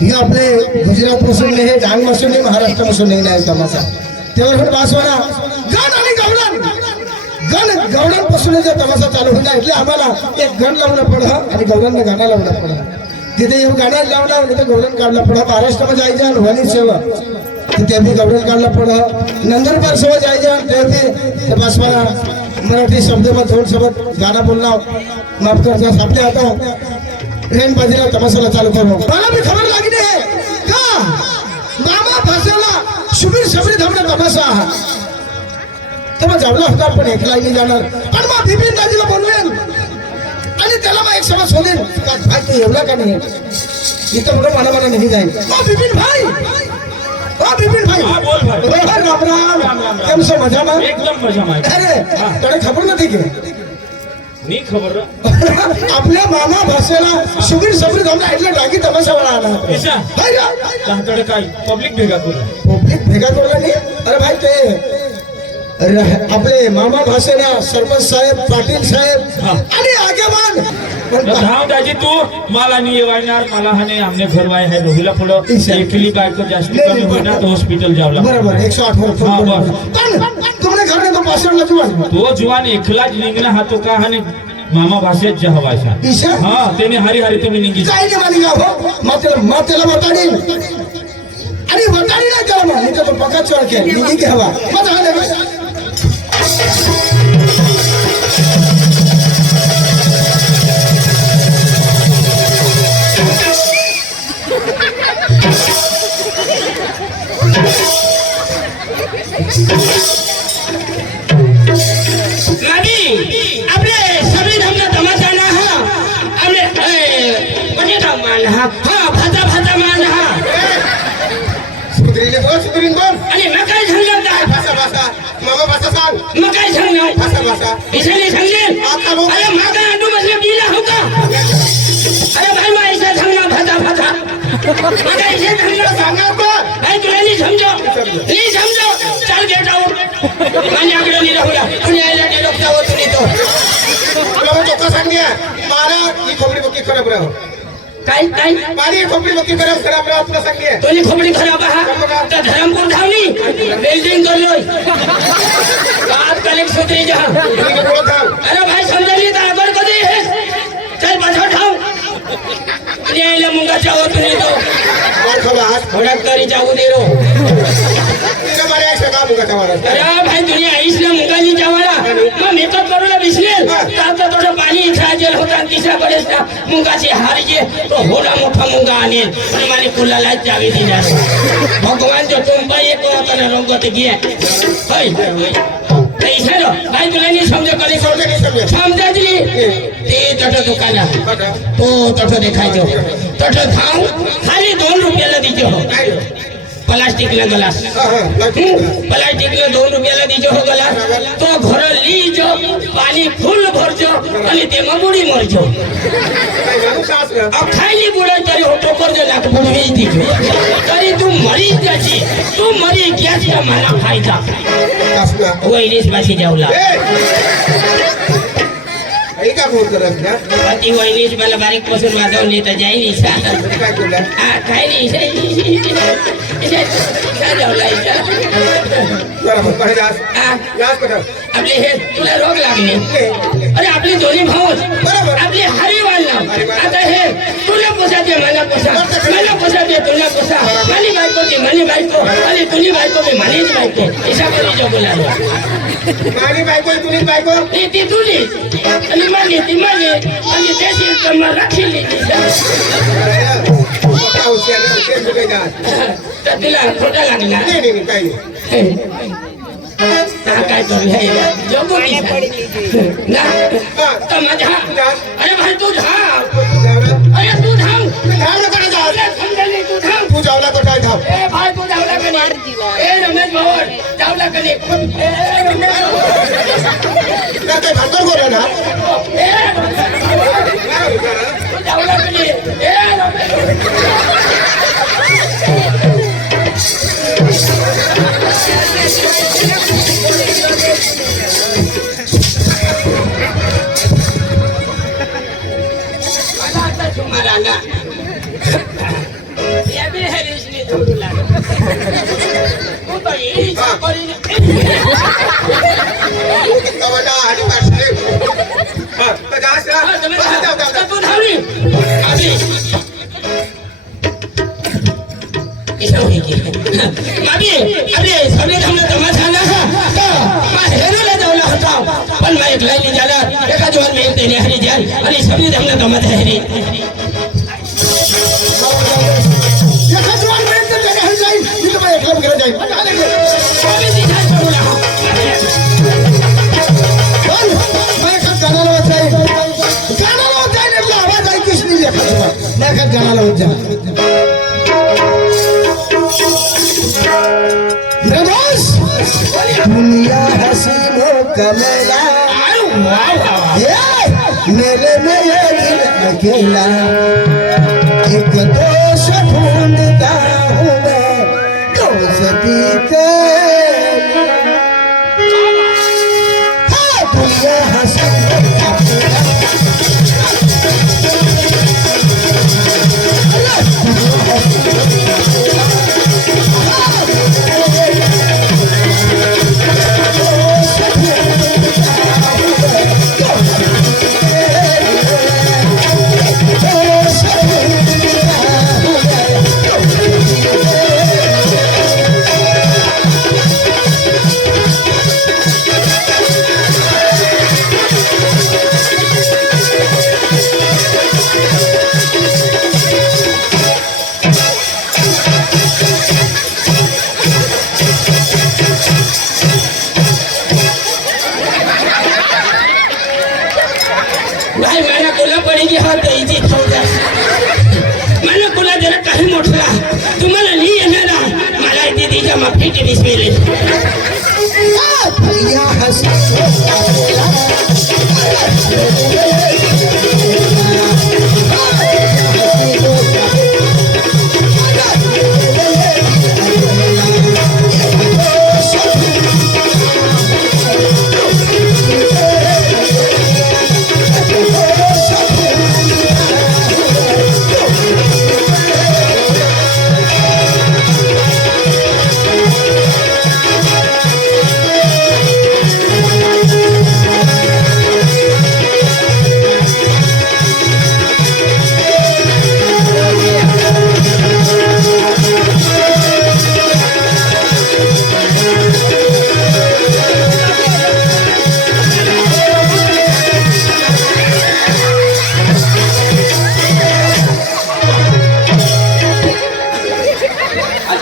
हे आपले गुजरात पासून हे डांग पासून महाराष्ट्र पासून नाही तमाशा तेव्हा बासवाना गण आणि गवडण पासून जर तमाशा चालू होणार એટલે आम्हाला एक गण लावणं पडलं आणि गवडणला गाणं लावणं पडलं तिथे येऊन गाणं लावणं तिथे गवडण काढलं पडलं महाराष्ट्रामध्ये जायचं वनी सेवा तिथे भी गवडण काढलं पडलं नंदुरबार सेवा जायचं ते भी बासवाना मराठी शब्दમાં थोड शब्द गाणं बोलला माफ करजा आपले आता रेन बाजीला तमाशाला चालू करू मला भी खबर लागली आहे का मामा भाषेला शुभीर शबरी धामणा तमाशा तेव्हा जावला होता पण एकला नाही जाणार पण मग बिपिन दाजीला बोलवेन आणि त्याला मग एक समज सोडेन का भाई तू एवढा का नाही इथं मोठं मला नाही जाईल बिपिन भाई बोल भाई राम राम केम सो मजाમાં एकदम मजाમાં अरे तને खबर નથી કે नहीं खबर आपल्या मामा भाषेला शुभीर शबरी धामणा એટલે डागी तमाशावाला आला ऐसा हाय तातडे काय पब्लिक भेगा करू पब्लिक भेगा करला नाही अरे भाई ते आपले मामा भाषेला सरपंच साहेब पाटील साहेब आणि आगेवान धाव दाजी तू मला नाही येवायणार मला हाने आमने घरवाय है रोहिला पुढं एकली बायको जास्त कमी होईना तो हॉस्पिटल जावला बरोबर 108 वर फोन पण तुमने घरने तो पासवर्ड जुवान तो जुवान एकला निघला हा तो का हाने मामा भाषेत जे हवायचा ईशा हां त्याने हरी हरी तुम्ही निघी काय नाही मानी गाव मातेला बताडी आणि बताडी ना त्याला मानी तो पक्का चोर के निघी के हवा मजा आले आपले सगळे धमना तमाशा ना हा आपले कोणी मान हा भाता मान हा सुधरीले बोल आणि मकाय सांगणार काय भाषा मामा भाषा सांग मकाय सांगणार भाषा इसने समझे अरे माका अंडू मसले पीला होगा अरे भाई मैं ऐसा सांगना भाता मका ऐसे सांगना तो भाई तुला नहीं समझो चल गेट आउट माझ्याकडे नाही राहूया आणि यायला डिलॉक जावं तुम्ही तो तुला मग चोखा सांगे मारा ही खोपडी बक्की खराब राहो काय मारी खोपडी बक्की खराब राहो तुला सांगे तोनी खोपडी खराब हा तर धरमपूर धावनी वेल्डिंग करलोय बात कलेक्ट सुधरी जा अरे भाई समजली तर अगर कधी हे चल पाछा ठाव यायला मुंगा जावं तुम्ही तो थोडा करी जाऊ दे रो अरे भाई दुनिया आईसला मुंगाजी जावाला मग मेकअप करूला बिसलेल तर थोडं पाणी इथं होता तिसऱ्या पडेल मुंगाची हार जे तो होडा मोठा मुंगा आणेल आणि मला कुलाला जावी दिला भगवान जो तुम एक होता ना रंगत घे होय ऐसा रो भाई तुला नाही समज कधी समजा दिली ते तट दुकाना तो तट देखायचो तट धाव खाली 2 रुपयाला दीजो प्लास्टिक ना गलास प्लास्टिक ना 2 रुपयाला दीजो हो गलास तो घर लीजो पानी फुल भरजो आणि ते ममुडी मरजो अब खाली बुडा तरी होटो पर जो लाख बुडवी दीजो तरी तू मरी जाची तू मरी गयास का मला फायदा वो इंग्लिश भाषी जाऊला का फोन करत ना पति वो इंग्लिश मला बारीक पासून वाजवली तर जाई नाही सा काय बोलला काय नाही आपले हे तुला रोग लागले अरे आपली दोन्ही भाऊ आपली हरी वाढला आता हे तुला पोसाते मला पोसाते तुला पोसा माझी बायको ती माझी बायको आणि तुझी बायको मी माझीच बायको अशा कधी जो बोला माझी बायको तुझी बायको ती तुझी आणि माझी ती माझी आणि त्याची कमर राखली तर तिला खोटा लागला काय करले जगू ना माझ्या अरे भाई तू धाव अरे तू धाव तू धाव तू जावला तो काय धाव ए भाई तू धावला का नाही ए रमेश भाऊ धावला का नाही काय भाकर गोरा ना तू धावला का नाही ए रमेश तुम्हाला ना या बी हरीशने धरला ओ बाई करीन तवडा आणि पाठले हां तर जास तू धावली अभी इसो ही की माबी अरे सगळे हमने तमाशा ना मैं हेरोला जावला होता पण मैं एकला नाही झाला एका जोर में देणे हरी जाय आणि सगळे हमने तमाशा हरी एका जवान में देणे हरी जाय मी तर एकला वगैरे जाय पण आले स्वामी जी काय करूला बोल मैं एका गाण्याला वाचाय એટલે आवाज ऐकूच नाही एका जवान नाही एका गाण्याला वाचा ब्रह्मस दुनिया हसीनों का मेला मेले में ये दिल अकेला एक दोष ढूंढता हूँ मैं दोस्ती के दुनिया हसीनों का मेला भाई मला कोला पडेगी हा द्यायची ठेवता मला कोला जरा काही मोठला तुम्हाला नाही येणार मला दीदीच्या माफीची दिसवेले दुनिया हसीनों का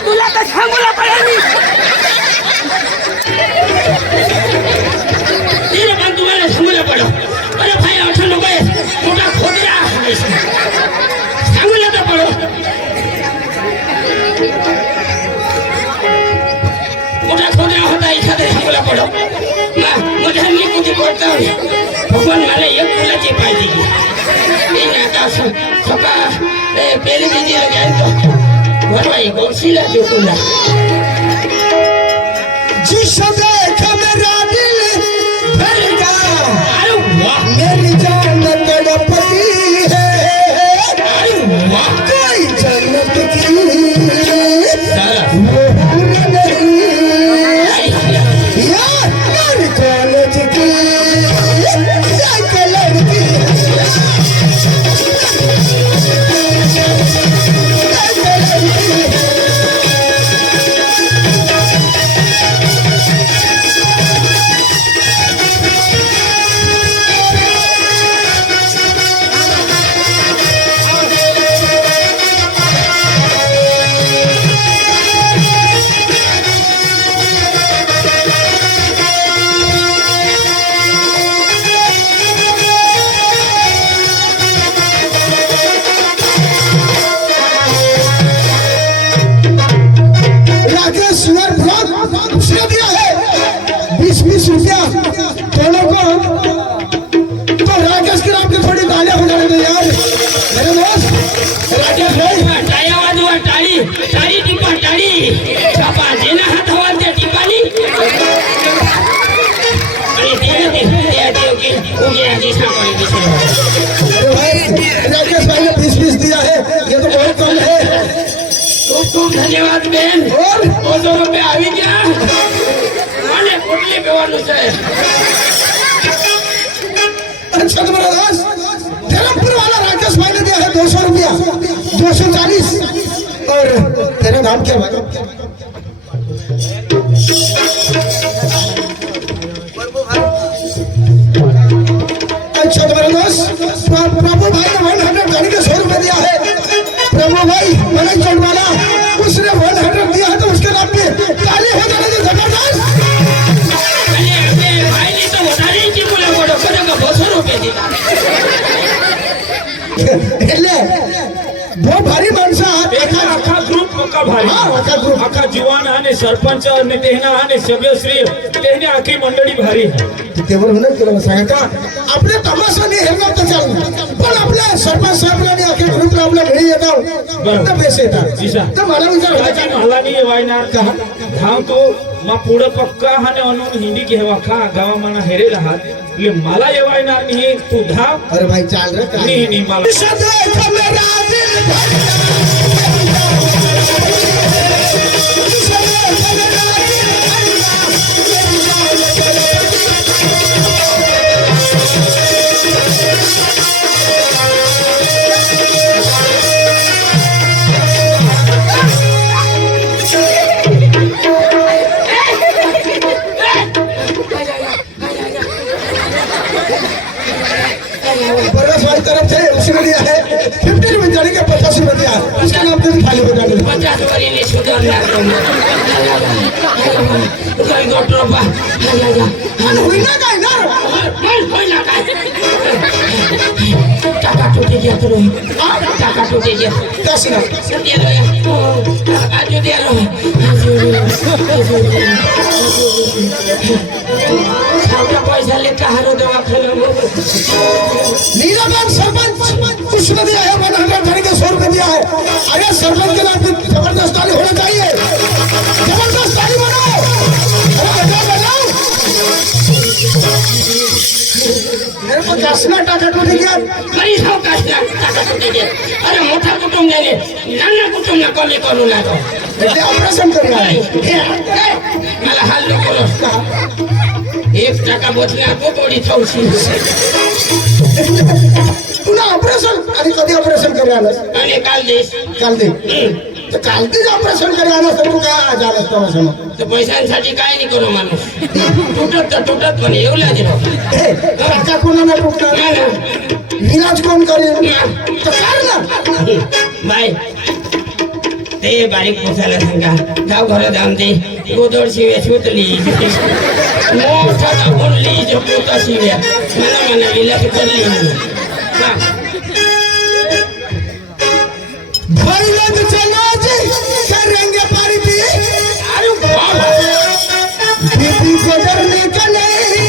तुला तर सांगूला पडेल तिने पण तुम्हाला सांगूला पडो अरे भाई अठा लोक मोठा खोदरा सांगूला तर पडो मोठा खोदरा होता एखाद्या सांगूला पडो मुझे मी कुठे करता भगवान मला एक फुलाची पाहिजे तिने आता सकाळ पहिले दिदी लगाय वरवाई गोशीला जोकुला जिसे देखा मेरा दिल भर गया अरे वाह मेरी जान तड़पती है अरे वाह कोई जन्नत की साला वो भूल नहीं आई यार मेरी कॉलेज की एक लड़की ધન્યવાદ બેન और 200 રૂપિયા આવી ગયા અને પોટલી પીવાનું છે अच्छा तुम्हारा दास धर्मपुर वाला राकेश भाई ने दिया है 200 रुपया 240 और तेरा नाम क्या भाई अच्छा तुम्हारा दास प्रभु भाई ने 100 गाड़ी के 100 रुपए दिया है प्रभु भाई मनोज चौड़ वाला उसने 100 दिया है तो उसके नाम पे ताली हो जाने दे जबरदस्त અને આપણે ભાઈની તો વધારે જ બોલે બોલો કરે કે 200 રૂપિયા દીધા એટલે બહુ ભારી માણસ આખા ગ્રુપ મકા ભાઈ હા, આખા ગ્રુપ. આખા જુવાન અને સરપંચ અને તેના અને સભ્યશ્રી તેની આખી મંડળી ભારી तेवर होणार केलं सांगा का आपले तमाशाने हेरणार तर चालू पण आपल्या सरपंच साहेबांनी अखेर ग्रुपला आपल्या घरी येतात तर पैसे येतात तर मला विचार होता त्याची का मला नाही वायणार धाव तो मग पुढं पक्का हाने आणून हिंदी घेवा खा गावा मना हेरे राहत ले मला येवायणार नाही तू धाव अरे भाई चाल रे काय नाही नाही मला परवेश भाई तरफ से उसने दिया है 50 रुपए जाने के 50 रुपए दिया उसका नाम तो खाली हो जाने 50 વરીને સુધાર નાખો કોઈ ગોટરો બા होई ना काय ना હોય ના કાય টাকা টুটে ગયા તો টাকা টুটে ગયા कैसे ना દે દો આજુ દે રો સાવટા પૈસા લેતા હારો દેવા ખલો नीलाबाग सरपंच उसने दिया है 100 गाड़ी के 100 रुपए दिया है अरे सरपंच के नाम पे जबरदस्त ताली होना चाहिए जबरदस्त ताली बनाओ अरे बजाओ मेरे को कसना टाका टूट गया મારી સાવકાશના টাকা টুটে ગયા અરે મોટા કુટુંબ ને નાના કુટુંબના કોલી કરું લાગો એટલે ऑपरेशन करना है मला हाल नको एक टाका बोचले आपो थोडी थौशी तुला ऑपरेशन आणि कधी ऑपरेशन करायला आलास आणि काल देश काल दे तर काल तेच ऑपरेशन करायला आलास तर तू काय आज आलास तेव्हा समोर तर पैशांसाठी काय नाही करू माणूस तुटत तर तुटत पण एवढ्या दिलो हे टाका कोणाला टुटणार इलाज कोण करेल तर कर ना बाय ते बारीक पोसायला सांगा जाऊ घरात जाऊन ते गोदड शिव्या शिवतली मोठा दाबोनली झोपता शिव्या मला म्हणा विलास करली हा भाई लोग चलो जी करेंगे पारी पी अरे बाबा बीबी को डरने का नहीं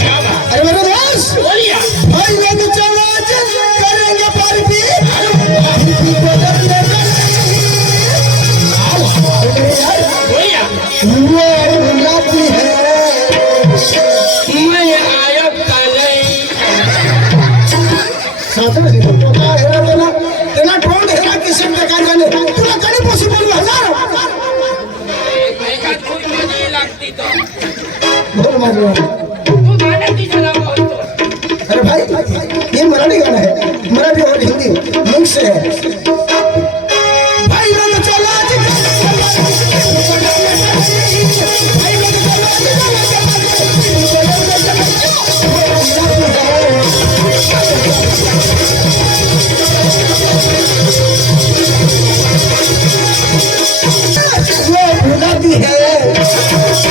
शाबाश अरे मेरे दोस्त बोलिया भाई लोग चलो जी करेंगे पारी पी बीबी को डरने का नहीं बोलिया वो गुलाबी है मैं आया काले साथ में तो का हेरा तेना टोंड हेरा किसी ने काय जाने तुला कधी पॉसिबल हजार एका खूप मजा लागती तो बोल माझं तू गाणं तिचं नाव बोलतो अरे भाई ये मराठी गाना है मराठी और हिंदी मिक्स है भाई लोग चलो आज भाई लोग चलो वो गुलाबी है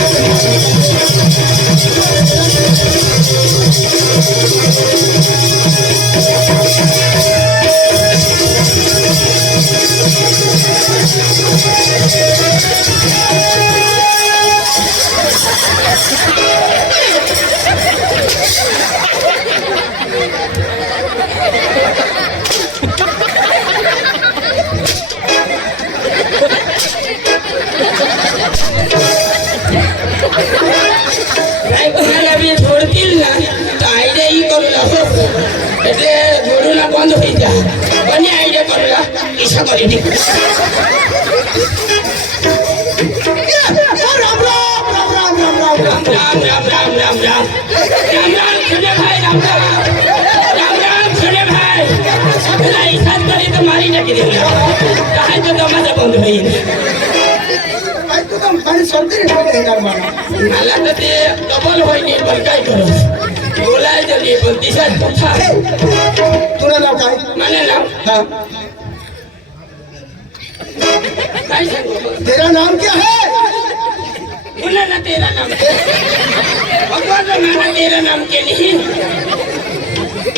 काय कोणाला बी सोडतील ना तर आयडिया ही करू लागतो એટલે જોડું ના બંધ થઈ જાય कोणी आयडिया करूला इशा करी दी राम राम राम राम राम राम राम राम राम राम राम राम राम राम छोटे भाई राम राम छोटे भाई सबला इशार करी तो मारी नकी देऊला काय तो दमाचा बंद होईल काय तू तर पाणी सर्दी येणार मला तर ते डबल होईल पण काय करू बोलाय जरी पण दिशात पुठा तुला नाव काय मला नाव हाँ काय सांगू तेरा नाम क्या है बोला ना तेरा नाम भगवान मैंने तेरा नाम के लिए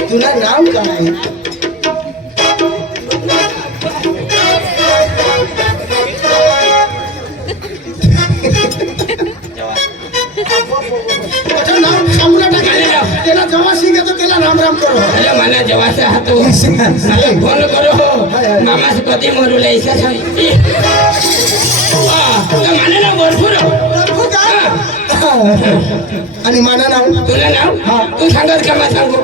तुला नाम काय आहे अच्छा नाम सांगूला टाकायला त्याला जेव्हा शिकायचं त्याला राम राम करो अरे मला जेवायचा हातो मला फोन करो मामास कधी मरू लायचा सांगते मला ना भरपूर प्रभू काय आणि माना नाव तुला नाव तू सांगत का मला सांगू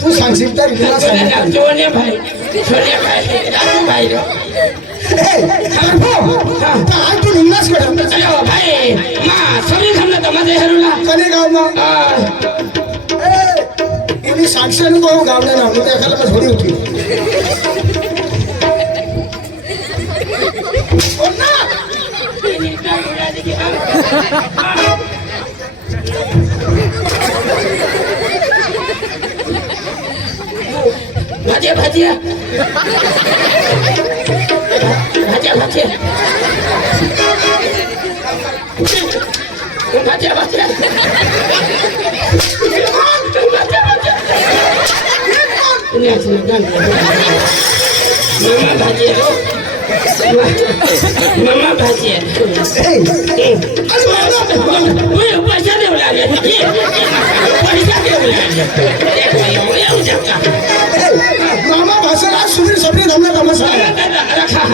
तू सांगशील तर तुला तुला नाव सांग सोने भाई राजू भाई रो प्रभू काय तू निघलास कडं अरे भाई मा सगळी खाल्लं तर माझ्या हरुला कने गाव ना कोणी साक्षी अनुभव गावला नाव त्या एखादा मग थोडी होती कोण ना भाज्या भाज्या भाज्या भाज्या भाज्या भाज्या मामा भाजी मामा भाजी पैसा देऊ लागले पैसा देऊ लागले मामा भाषेला सुधीर सबरी धमला तमाशा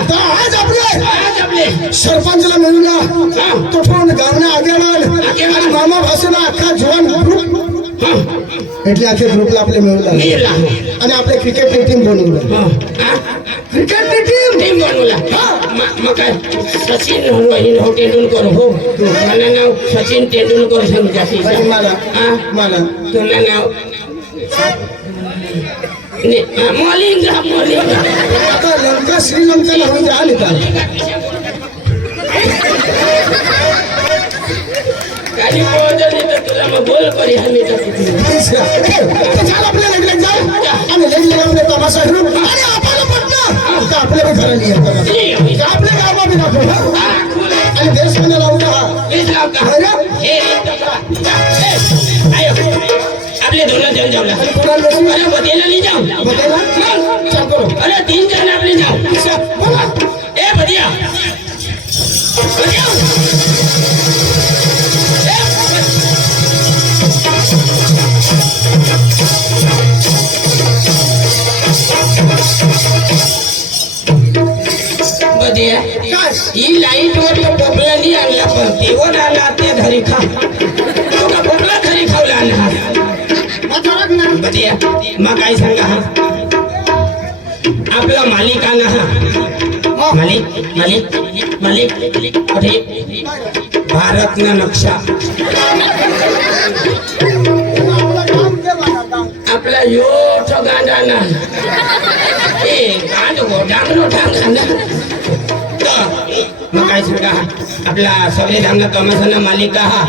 तर आज आपले सरपंचला मिळून तो पण गावना आगेवान आणि मामा भाषेला अख्खा जवान ग्रुप એટલે આખે ગ્રુપला आपले मिळून आणि आपले क्रिकेटची टीम बनवलं क्रिकेटची टीम बनवला मग काय सचिन हो तेंडुलकर हो मला नाव सचिन तेंडुलकर समजाशी मला तुला नाव मॉलिंग आता लंका श्रीलंकाला होईल आली का काही पोहोचली तर तुला मग बोल करी हमी चाल आपल्या लगेच जाऊ आणि लगेच आपले तमाशा घेऊन आणि आपल्याला म्हटलं तर आपल्या बी घराला येईल आपल्या गावा बी दाखव आणि देश मध्ये लावून आपले दोन जण जाऊ अरे बदेला नाही जाऊ अरे 3 जण आपले जाऊ ए बदिया ही लाईट वर भोपळा नाही आणला पण तेवर आला ते घरी खा तुका भोपळा घरी खावला मग काय सांगा हा आपला मालिकाना हा मालिक अरे भारत ना नक्षा आपला योठ गांडाना ए गांडो डांगरो ठांगाना मग काय सांगा आपला सगळे धामना तमाशाना मालिका हा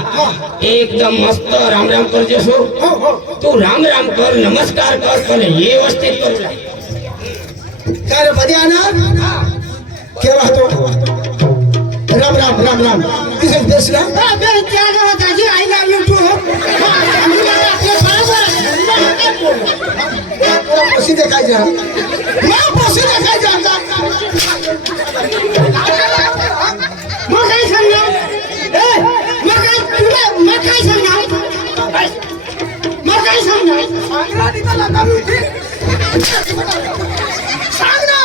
एकदम मस्त राम राम करजो सो तू राम राम कर नमस्कार कर पण व्यवस्थित करू काय रे मध्ये आना केव्हा तो राम राम राम राम किसे बेसला बे क्या होता जी आई लव यू टू पसी देखाय जा मैं पसी देखाय जा मैं काय सांगा ए मैं काय सांगा सांगला निघाला का मी सांग ना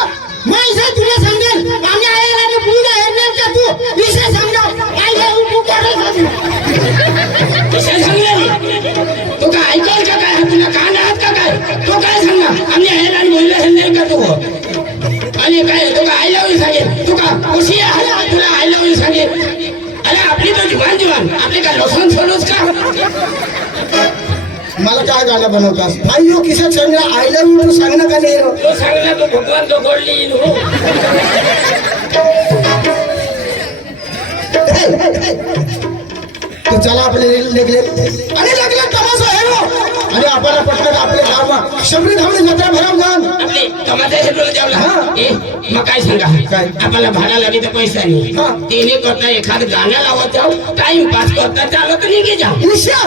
मैं इसे तुला सांगेल आम्ही आएला आणि पुढे येणार का तू विषय सांगा काय जाऊ तू काय विषय सांगेल तू काय ऐकल का काय तुला कान आहात का काय तो काय सांगा आम्ही आएला आणि बोलले नाही का तू आणि काय तुका आय लव्ह यू सांगेल तुका खुशी आहे तुला आय लव्ह यू सांगेल अरे आपली तर जीवन आपली काय लोसन सोडूच का मला काय गाणं बनवतास भाई यो किशा सांगला आय लव्ह यू सांगणं का नाही तो सांगला तो भगवान तो गोडली येईल हो तो चला आपले निघले आणि लागले तमाशा आहे हो आणि आपल्याला पटकन आपल्या गावात शबरी धावणी जत्रा भराव जाण आपले टमाटे हेडलो जावला हा. ए मग काय सांगा काय? आपल्याला भाडा लागली तर पैसा नाही हा. तिने करता एखाद गाणं लावत जाऊ टाइम पास करता चालत तर निघे जाऊ निशा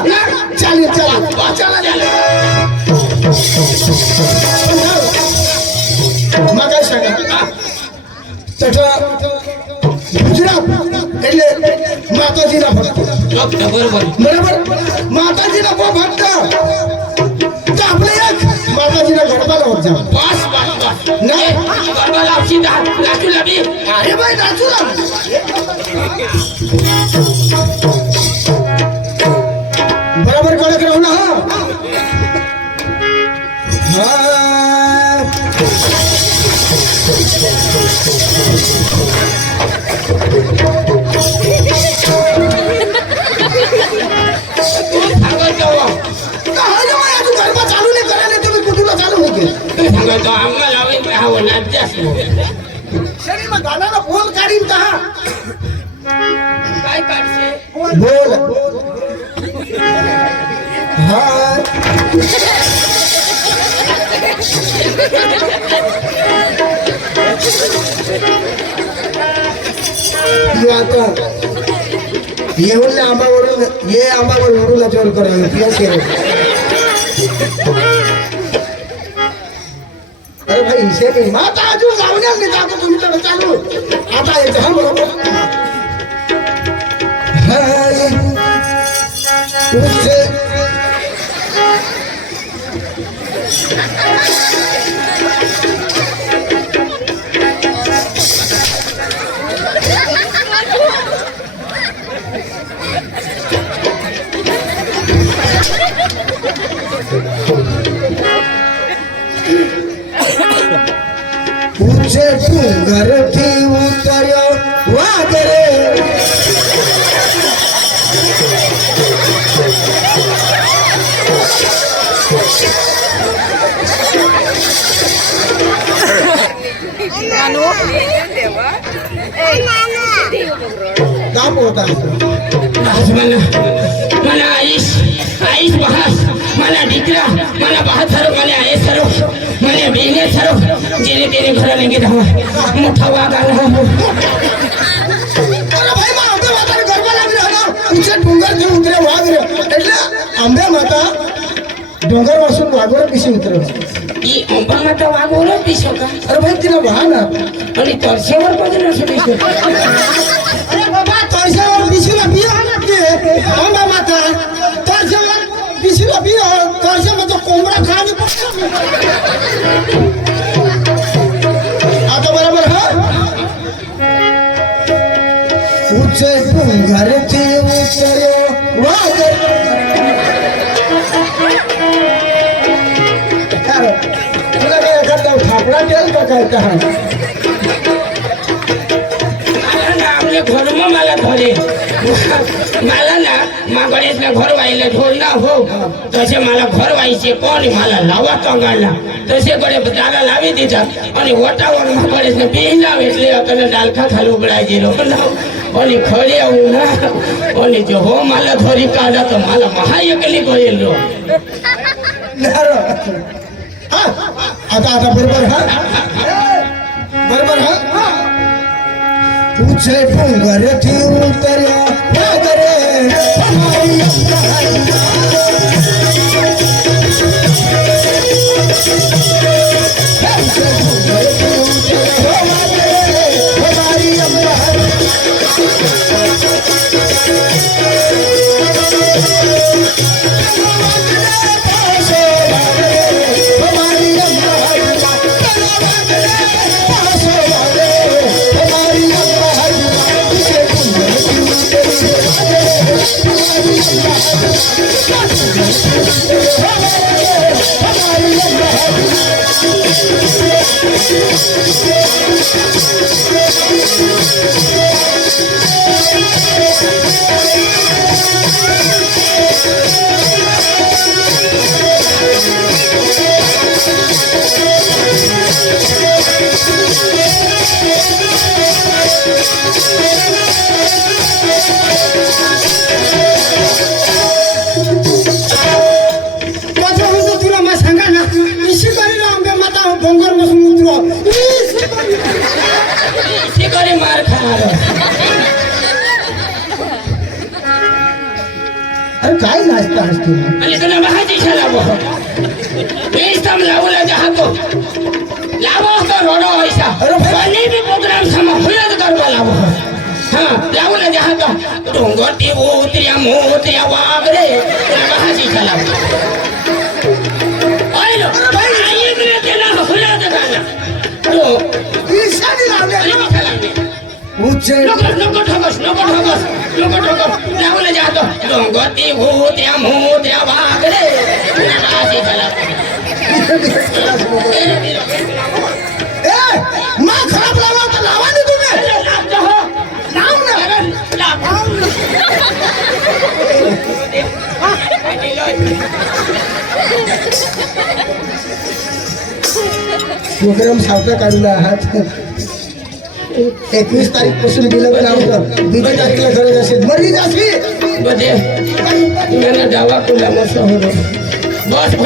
चालेल चालेल वाचायला झालं मग काय सांगा तसं गुजरात એટલે માતાજીના ભક્ત बरोबर બરાબર માતાજીના બહુ ભક્ત તો આપણે એક માતાજીના ગરબા લાવત જાવ बस बस बस ના. ए, गरबा लावशी नाचू लावी अरे भाई नाचू ना बराबर कडक राहू ना सांगतो तू गरबा चालू नाही करा नाही तुम्ही कुठूला चालू होते सांगतो आम्हाला लावेन राहावं नाच जास्त शरी मग गाण्याला बोल काढीन का काय काढશે बोल हा तू आता येऊन आंबावरून ये आंबावर वरून जोर करा पियास केलं अरे भाई इसे नहीं माता अजून जाऊनच नाही आता तुम्ही तर चालू आता यायचं हा बरोबर हाय उसे पूछे तू घर थी उतरियो वादरे काम होता आज मला आईश आईश बहास मला डिकरा मला बहात सर्व मला आहे सर्व मला बेने सर्व जेने तेने घरा लेंगे धावा मोठा वाघ आला अरे भाई मा आंबे माता गरबा लावी राहणार तुझे डोंगर घेऊन उतरे वाघ रे એટલે आंबे माता डोंगर वासून वाघोर पिशी उतरव ई अंबा माता वाघ ओरत दिसो का अरे भाई तिला वाहन आणि तरसेवर पडून असं दिसतो अरे बाबा तळशावर पिशीला बिया लागते आंबा माता तळशावर पिशीला बिया तळशामध्ये कोंबडा खाणे आता बरोबर हा उच्चे डोंगर थी उतर्यो वाघ तुला काय एखादा थापडा केल का काय का आपले घर मग मला धरे मला ना मागडेच ना घर व्हायला ढोल ना हो तसे मला घर व्हायचे कोण मला लावा कंगाळला तसे कडे दादा लावी देतात आणि वटावर मागडेच ना बेही लाव એટલે અકને ડાલખા ખાલી ઉગડાઈ જેલો અને ખડે આવું ના અને જો હો માલા ધોરી કાઢા તો માલા મહા એકલી ગયેલો हा आता आता बरोबर हा बरोबर हा उचे डोंगर थी उतर्या वागरे हमारी कसं होतं तुला मग सांगा ना शिकारी आंबे माता डोंगर बसून उतरो शिकारी मार खाणार अरे काय नाचता हसतो आणि तुला महाची लावो बेस्तम लावला जहातो लावो तो रोडो ऐसा कोणी भी प्रोग्राम समा हुलत करवा लावो हां लावला जहातो डोंगरती उतरिया मोतरिया वागरे तुला महाची लावो आयलो आई इकडे त्याला हुलत करना तो ईशानी लावले उच्च नको ठोकस लावलं जातो डोंगरती भूत्या मोत्या वागरे तुला महाची लावो मा खराब लावा तर लावा नाही तुम्ही लाव ना प्रोग्राम सावका काढला आहात 21 तारीख पासून गेलं तर लावलं 2 तारीखला गरज असेल मरी जाशी बजे मैंने दवा को लमसो हो बस हो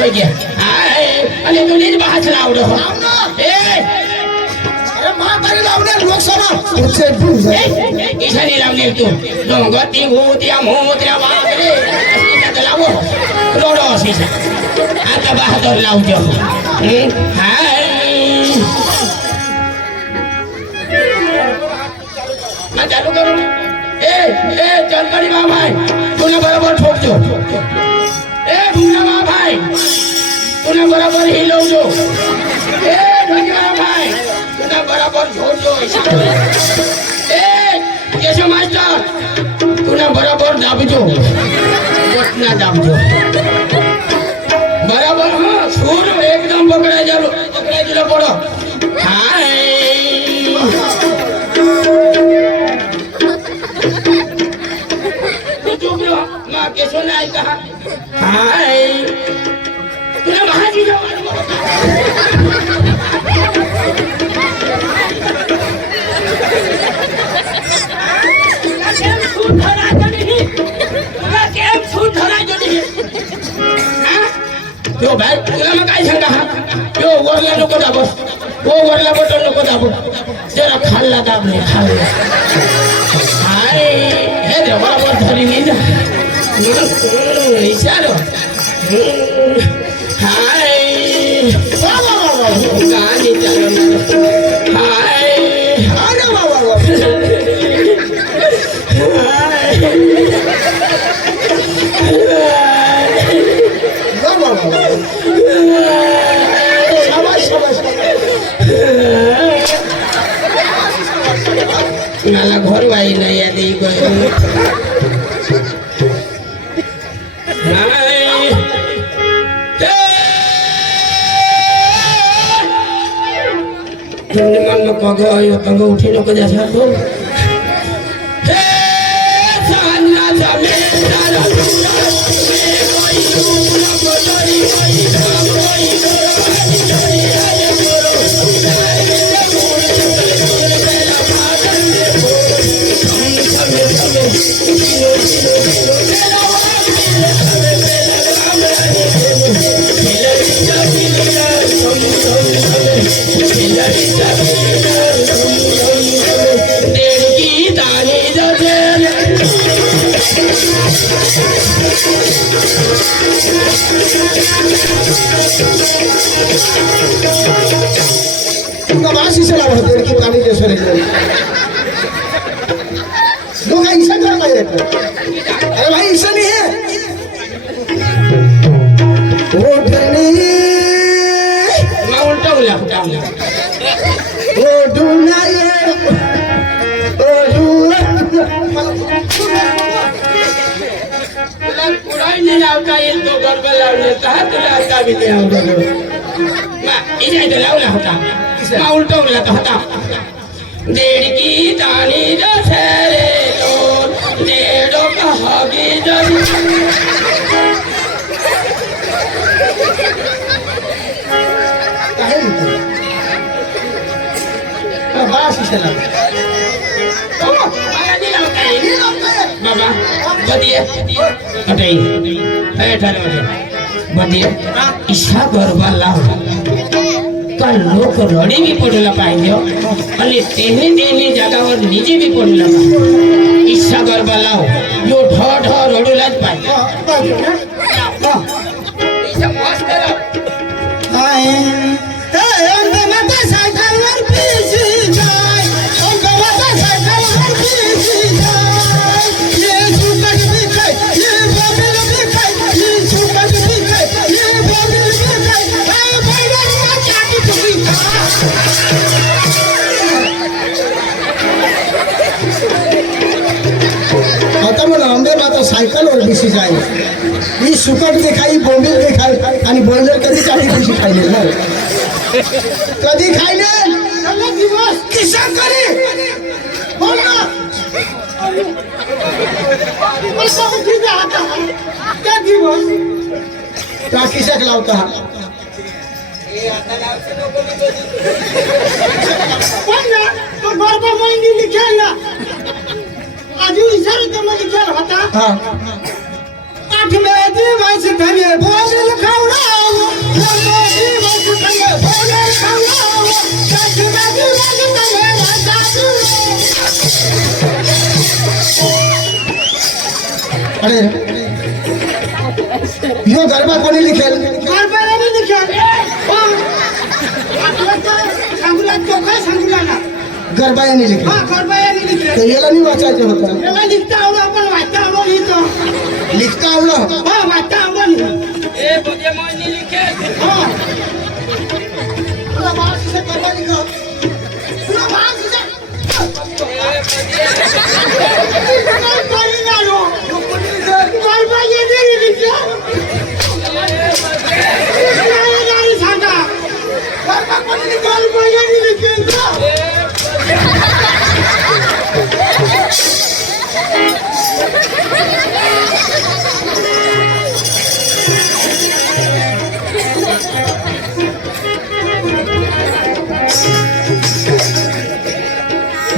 गया आए अरे तुझे बाहर चलाओ रे ए अरे मा तारी लावणार लोकसभा उच्च किशानी लावली तू डोंगरती भूत्या मोत्या वागरे असं लावो रोडो अशीसा आता बहादूर लावतो हाय मैं चालू करूँ ए चलपड़ी माँ भाई तूने बराबर छोड़ दो ए भूना माँ भाई तूने बराबर हिलो दो ए ढुंगा भाई तूने बराबर छोड़ दो ए कैसे मास्टर तूने बराबर दाब दो घटना दाब दो बराबर हाँ सुर एकदम पकड़े चलो पड़ो हाय माँ के सुनाई कहा हाय तूने महाजी यो भाई तुला मग काय सांगा यो वरला नको दाबो वरला बटन नको दाबो जरा खाल्ला दाबले खाल्ला हाय हे रे बरोबर धरी नाही ना इशारो हाय गाणी चालवणार हाय अरे वा मला घर वाई नाही आली मन नको ग उठी नको जासा तो से लाभ होते की पानी जैसे लोग ऐसा करना है अरे भाई ऐसा नहीं है वो मैं उल्टा बोला वो ढूंढना ये कुराई नहीं लावता येईल तो गरबा लावले तर तुला आता बी नाही आवडत जाय तो लावला होता मा उलटवला होता देडकी दानी दसरे तो देडो कहागी जरी काय म्हणतो? बा शिशाला बाबा बदिये अटई ए ठाणे बदिये इशा गरबा लाव तर लोक रडी बी पडला पाहिजे आणि तेने जागावर निजे बी पडला पाहिजे इशा गरबा लाव जो ढ ढ रडूलाच पाहिजे इशा मस्त लाव आता मला आंबे माता सायकलवर बिशी जाईल ही सुकट देखाई बोंबील देखाई आणि बॉयलर कधी चाटी बिशी खायले ना कधी खायले दिवस किसा करे बोल ना त्या दिवस त्या किशाक लावता पण ना तो बरोबर महिनी लिखेल ना आजू विचार तो मग लिखेल होता हा आठ में दिवस धने भोजन खाऊराव दिवस धने भोजन खाऊराव आठ में दिवस धने राजाजू अरे यो गरबा कोणी लिखेल बरोबर नाही लिखेल सांगूला तो काय सांगूला ना गरबा यांनी लिखेल हा बरोबर नाही लिखेल तर याला नाही वाचायचं होतं त्याला लिखता आवडं आपण वाचता आवडं लिहितो लिखता आवडं हा वाचता आवडं ए बदिये मोनी लिखे हा तुला भाषेचं गरबा लिखो तुला भाषेचं काय कोणी नाही हो गरबा येणे लिखो नाही सांगा गरबा कोणी गरबा येणे लिखो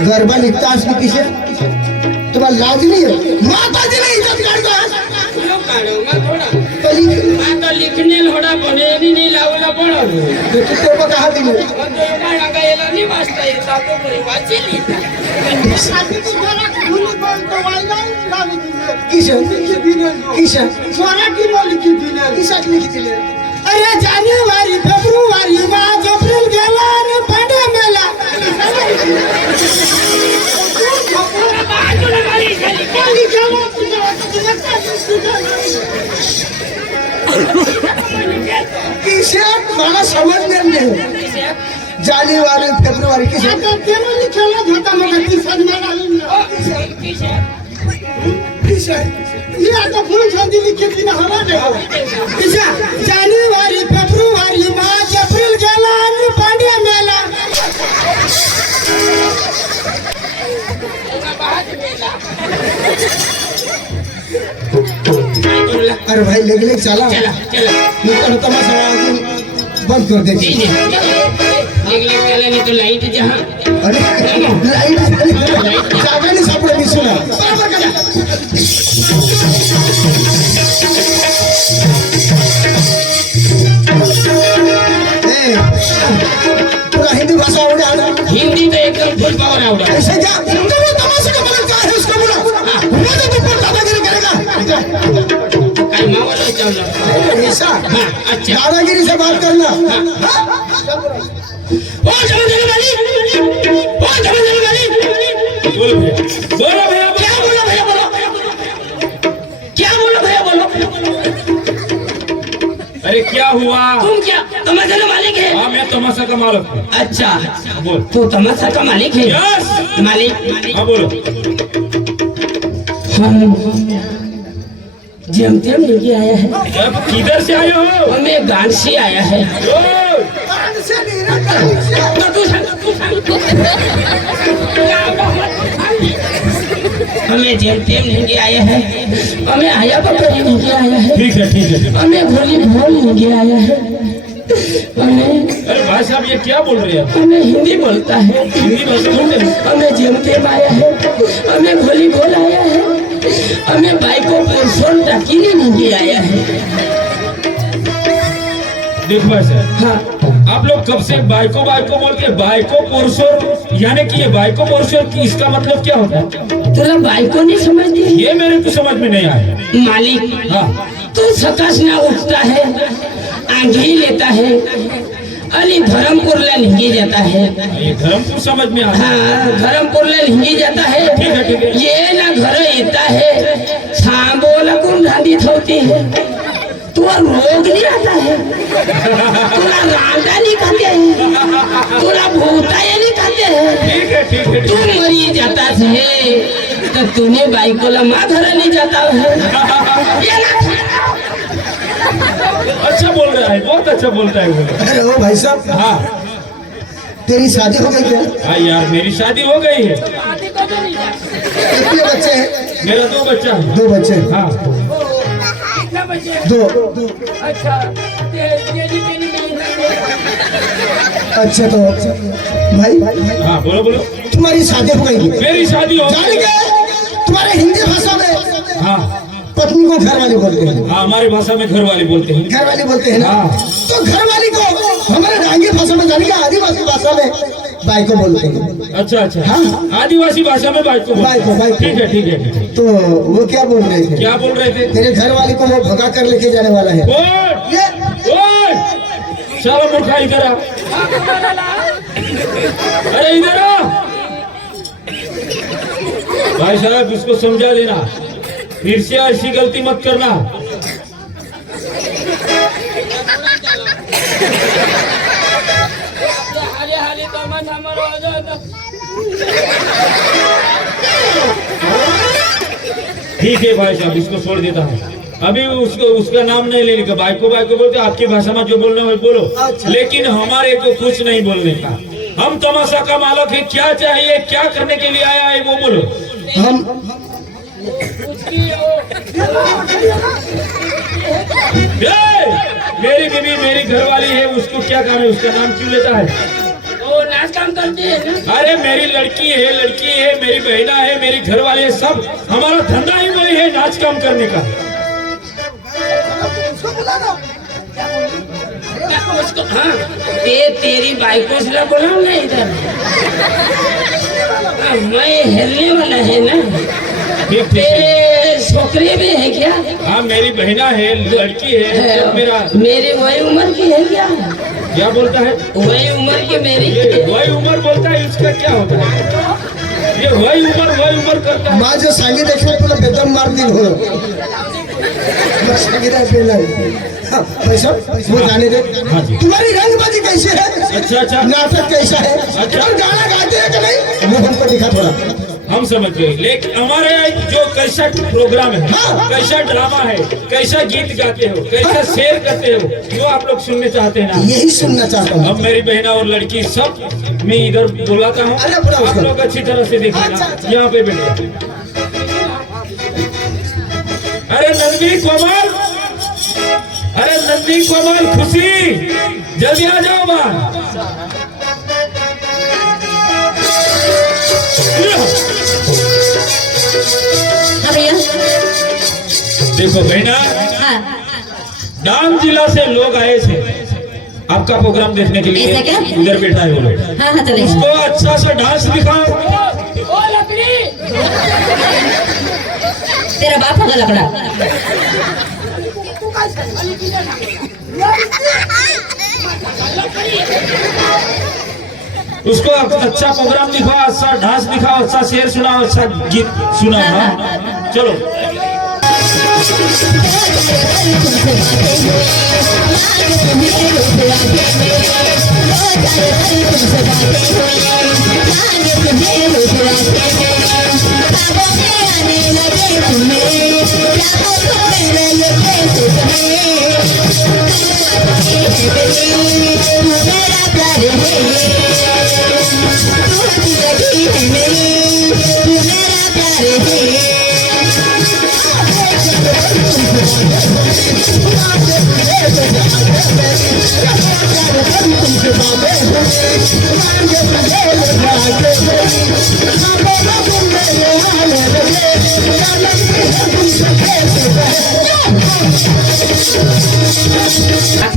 गरबा लिखता असली किशे तुम्हाला लाज नाही आहे माताजी नाही इज्जत काढतो आता लिखने होडा बने नहीं लावला पड़ा तू तो बघा हा दिले याला नहीं वाचता येता तो बरी वाचली आधी तू जरा खुली बोलतो वाईला लावी दिले किशे लिखी दिले किशे मराठी मध्ये लिखी दिले किशाक लिखी दिले अरे जानेवारी फेब्रुवारी मार्च एप्रिल गेला आणि पांढरा मेला कोणी गेला किशे मला समजणार नाही जानेवारी फेब्रुवारी किशे आता ते मला खेळत होता मला ती सजमान आली ना किशे ही आता फुल संधी लिखित ना हवा दे किसा जानेवारी फेब्रुवारी मार्च एप्रिल गेला आणि पांढरा मेला अरे भाई लेगले चला चला चला मी तर तमाशा बंद कर दे नहीं तो लाइट जहाँ अरे लाईट जागा नाही सापडे मी सुना बरोबर करा ए तुला हिंदी भाषा आवडे आला हिंदी तो एकदम फुल पावर आवड़ा ऐसे क्या तुम तमाशा का मतलब क्या है उसको बोलो मैं तो तुम पर दादागिरी करेगा कल मावला चावला ऐसा हाँ अच्छा दादागिरी से बात करना ओ समझने वाली बोलो भैया क्या बोलो भैया बोलो क्या बोलो भैया बोलो अरे क्या हुआ तुम क्या तमाशा का मालिक है हाँ मैं तमाशा का मालक हूँ अच्छा बोल तू तमाशा का मालिक है यस मालिक हाँ बोलो हम जेमतेम लेके आया है अब किधर से आए हो हमें गांव से आया है ओ, से हमें जेम तेम नहीं आया है, हमें आया बकरी नहीं आया है, ठीक है ठीक है। हमें भोली भोल नहीं आया है, हमें अरे भाई साहब ये क्या बोल रहे हैं? हमें हिंदी बोलता है, हिंदी भाषा बोलते हैं? हमें जेम तेम आया है, हमें भोली भोल आया है, हमें बाइको पुरुषों डकीली नहीं आया है। देखो भाई साहब, हाँ, आप लोग कब से बाइको बाइको बोल के बाइको पोरसोर यानी कि ये बाइको पोरसोर की इसका मतलब क्या होता है? तुला बाइको नहीं समझती? ये मेरे को समझ में नहीं आया। मालिक हाँ तू सकस ना उठता है, आंधी लेता है, अली धर्मपुर ले नहीं जाता है। ये धर्मपुर समझ में आ रहा है। हाँ, धर्मपुर ले नहीं जाता है। ठीक है, ठीक है। ये ना घर येता है, सांबोला कौन ढांडी होती है, तुला रोग नहीं आता है, तुला रांडा नहीं खाते हैं, तुला भूताया नहीं खाते हैं, ठीक है ठीक है तू ठीक है। मरी जाता है तो तूने बाइकोला माँ घर नहीं जाता है। ये ना अच्छा बोल रहा है, बहुत अच्छा बोलता है वो। अरे ओ भाई साहब, हाँ तेरी शादी हो गई क्या? हाँ यार मेरी शादी हो गई है, कितने बच्चे हैं? मेरा 2 बच्चा है। 2 बच्चे हैं। हाँ 2। अच्छा अच्छा तो भाई हाँ बोलो बोलो। तुम्हारी शादी हो गई, मेरी शादी हो जान गई। के तुम्हारे हिंदी भाषा में हाँ पत्नी को घर वाले बोलते हैं, हाँ हमारी भाषा में घर वाले बोलते हैं। घर वाले बोलते हैं ना। हाँ। तो घर वाली को हमारे डांगी भाषा में, जान के आदिवासी भाषा में बाइको बोलते हैं। अच्छा अच्छा हाँ। आदिवासी भाषा में बाइको बोलते हैं। बाइको। ठीक है ठीक है ठीक है। तो वो क्या बोल रहे थे? क्या बोल रहे थे? तेरे घर वाली को वो भगा कर लेके जाने वाला है। ओए ये ओए चलो मूर्खा इधर आ। अरे इधर आ भाई साहब, इसको समझा देना, फिर से ऐसी गलती मत करना। ठीक है भाई साहब, इसको छोड़ देता हूँ। अभी उसको उसका नाम नहीं लेने का, बाइको बाइको बोलते, आपकी भाषा में जो बोलना है बोलो। अच्छा। लेकिन हमारे को कुछ नहीं बोलने का, हम तमाशा का मालक है, क्या चाहिए, क्या करने के लिए आया है वो बोलो। हम मेरी बीवी मेरी घरवाली है, उसको क्या काम है, उसका नाम क्यों लेता है? वो नाच काम करती है ना। अरे मेरी लड़की है, मेरी बहना है, मेरी घरवाली है, सब हमारा धंधा ही वही है, नाच काम करने का। उसको हाँ, तेरी बाइको से बोला ना इधर। हाँ, मैं हेलने वाला है ना। ठीक ठीक। तेरे छोकरे भी है क्या? हाँ मेरी बहना है, लड़की है, सब मेरा। मेरी वही उम्र की है क्या? क्या बोलता है? वही उम्र की मेरी। ये वही उम्र बोलता है, इसका क्या होता है? ये वही उम्र करता है। माँ जो सांगी देखले तुला बेदम मार दिल हो। हाँ, पैसा वो जाने दे। हाँ जी। तुम्हारी रंगबाजी कैसी है? अच्छा अच्छा, नाटक कैसा है? अच्छा। और गाना गाते हैं कि नहीं? वो हमको दिखा थोड़ा। हम समझ गए, लेकिन हमारे यहाँ जो कैसा प्रोग्राम है, हाँ। कैसा ड्रामा है, कैसा गीत गाते हो, कैसा शेर करते हो, जो आप लोग सुनने चाहते हैं ना, यही सुनना चाहता हूँ। अब मेरी बहना और लड़की सब मैं इधर बुलाता हूँ, अरे बुलाओ आप उसको। लोग अच्छी तरह से देखिएगा। अच्छा। यहाँ पे बैठे। अरे नंदी कोमल, अरे नंदी कोमल, खुशी, जल्दी आ जाओ बाहर। हाँ भैया। देखो बहना, हाँ, डांग जिला से लोग आए थे आपका प्रोग्राम देखने के लिए। ऐसा क्या? इधर बैठा है वो लोग। हाँ हाँ चलेगा। उसको अच्छा सा डांस दिखाओ। तेरा बाप होगा लकड़ा। उसको अच्छा प्रोग्राम दिखाओ, अच्छा डांस दिखाओ, अच्छा शेर सुनाओ, अच्छा गीत सुनाओ। हाँ चलो। मेरा प्यार है।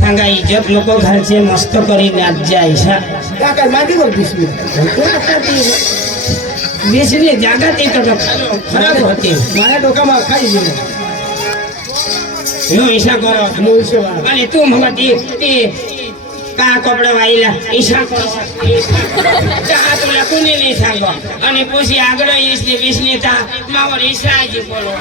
सांगा इज्जत नको घरचे मस्त करी नाच जायचा काय माहिती करतेस मी बेसली जागा ते खराब होते माझ्या डोक्यामा काही गेलं नो ईशा करो आणि तू मला ते का कपडा वाईला ईशा करो चहा तुला कोणी नाही सांग आणि पोशी आगडं इसने बिसने ता मावर ईशाची बोलो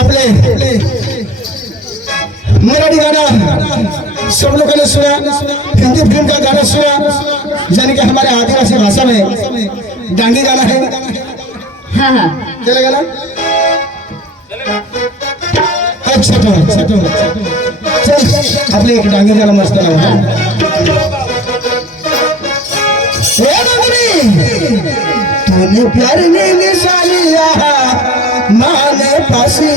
आपले मराठी गाना सब लोगों ने सुना, हिंदी फिल्म का गाना सुना, यानी कि हमारे आदिवासी भाषा में डांगी गाना है, हाँ हाँ चलेगा ना? अच्छा तो चल आपले एक डांगी गाना मस्त लगा। तूने प्यार ने निशानिया माने पासी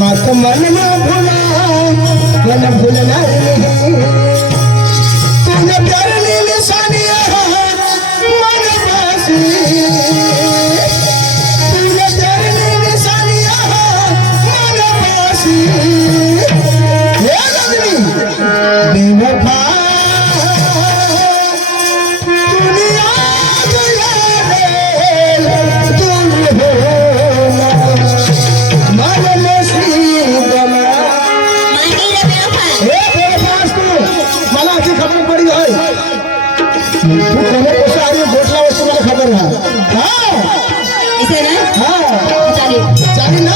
मत मन में भुला मन भूलना नहीं। तूने प्यार ने निशानिया माने पासी तूने प्यार ने निशानिया माने पासी ये लगनी बेवफा खबर है इसे ना हाँ चाली ना